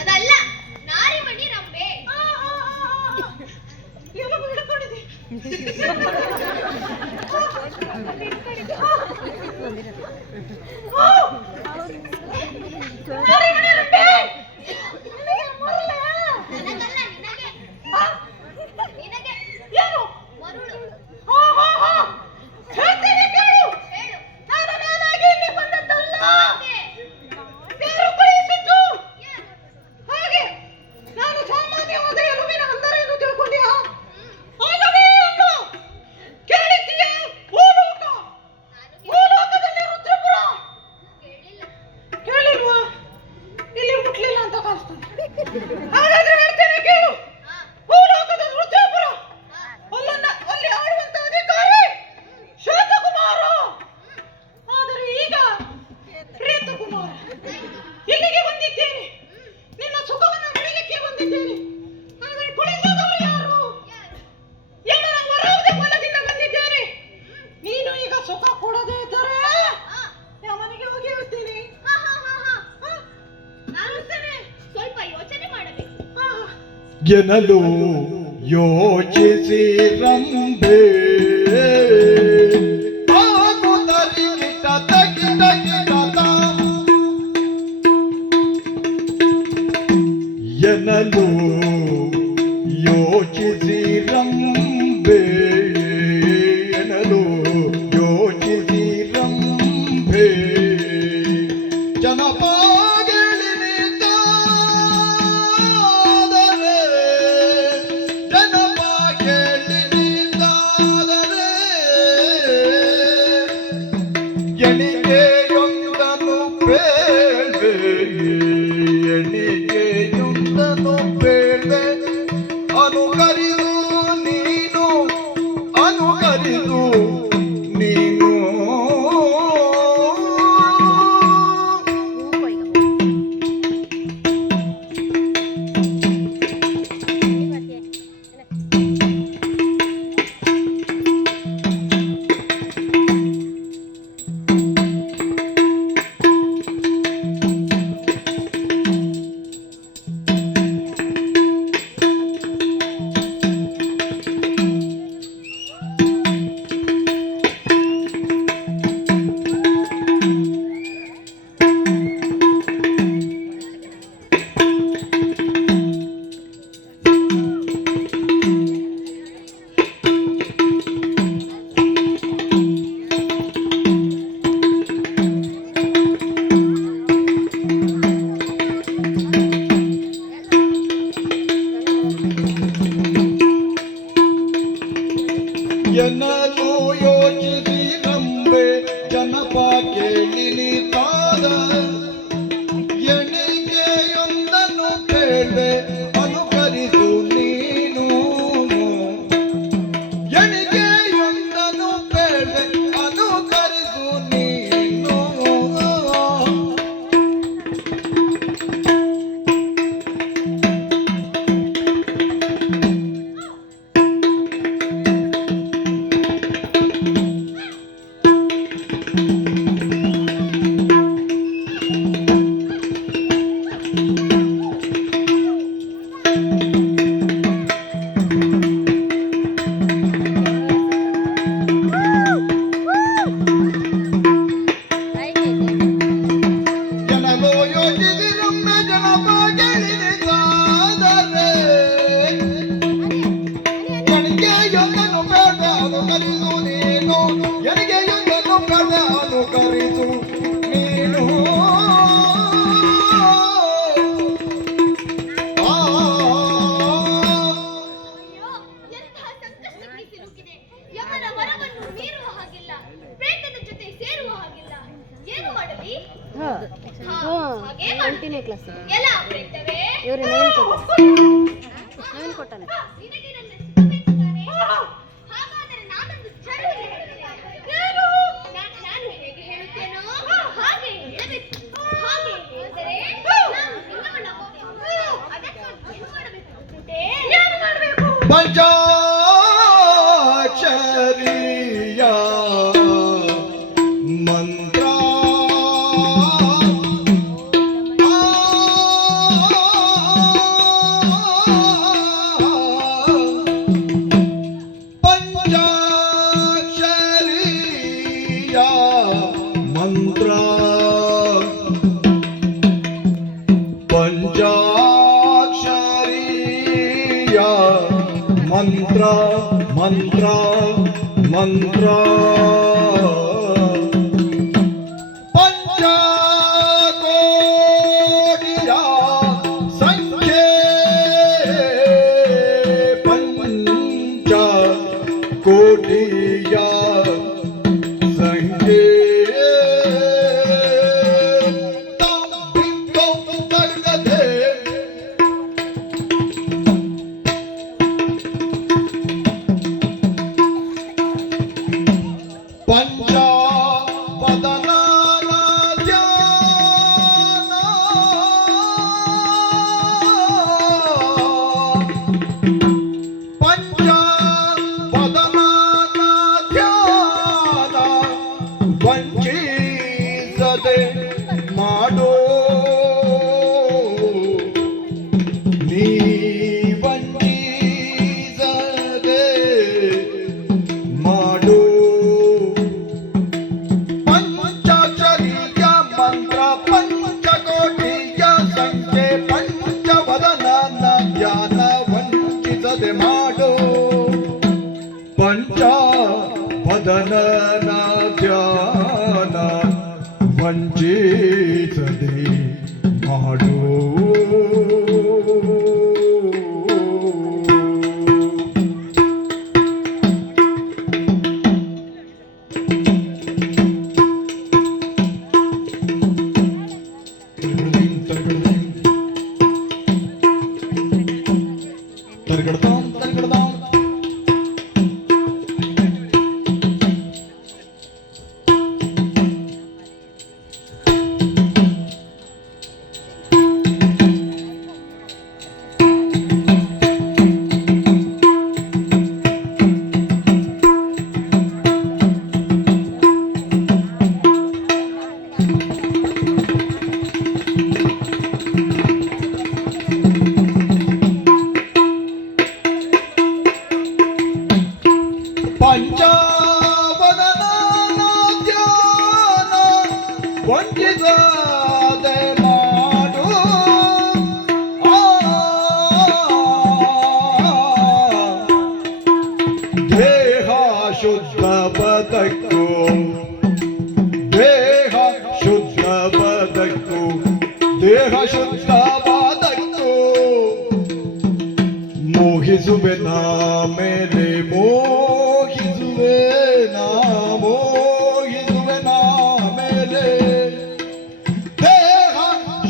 ಅದಲ್ಲ ನಾರಿ ಮಣಿ ರಂಬೆ ಎಲ್ಲ ಬಿಡ್ಕೊಂಡಿದೆ ಗೆನಲು ಯೋಚಿಸಿರಂಬೆ ಎನಲು ಯೋಚಿಸಿರಂಬೆ seviyen উঠিয়া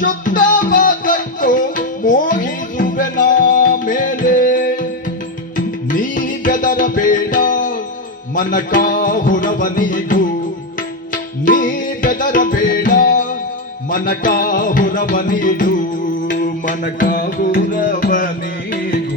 ಶುದ್ಧವಾದದ್ದು ಮೋಹಿಸುವೆ ನಾ ಮೇಲೆ. ನೀ ಬೆದರಬೇಡ ಮನಕ ಹುರವನಿಗೂ ನೀ ಬೆದರಬೇಡ ಮನಕ ಹುರವನಿಗೂ ಮನಕ ಹುರವನಿಗೂ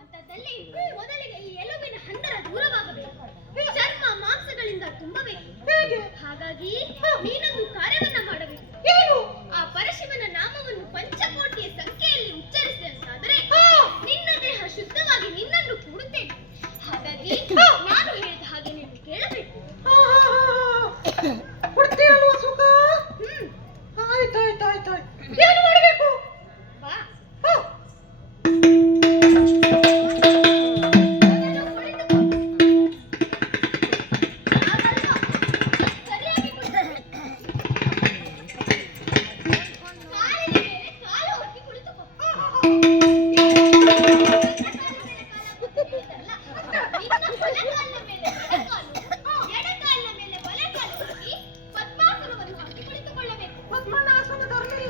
ಅಂತದ್ದಲ್ಲಿ ಮೊದಲಿಗೆ ಈ ಎಲುಬಿನ ಹಂದರ ದೂರವಾಗಬೇಕು ಚರ್ಮ ಮಾಂಸಗಳಿಂದ ತುಂಬಬೇಕು ಹಾಗಾಗಿ ನೀನೊಂದು ಕಾರ್ಯವನ್ನು ಮಾಡಬೇಕು. ಆ ಪರಶಿವನ ನಾಮವನ್ನು ಪಂಚ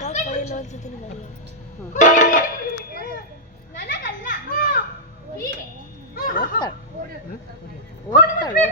ಟಾಪ್ ಫೈವ್ ನನಗಲ್ಲ. ಹೀಗೆ ಓದ್ತಾಳೆ. ಓದ್ತಾಳೆ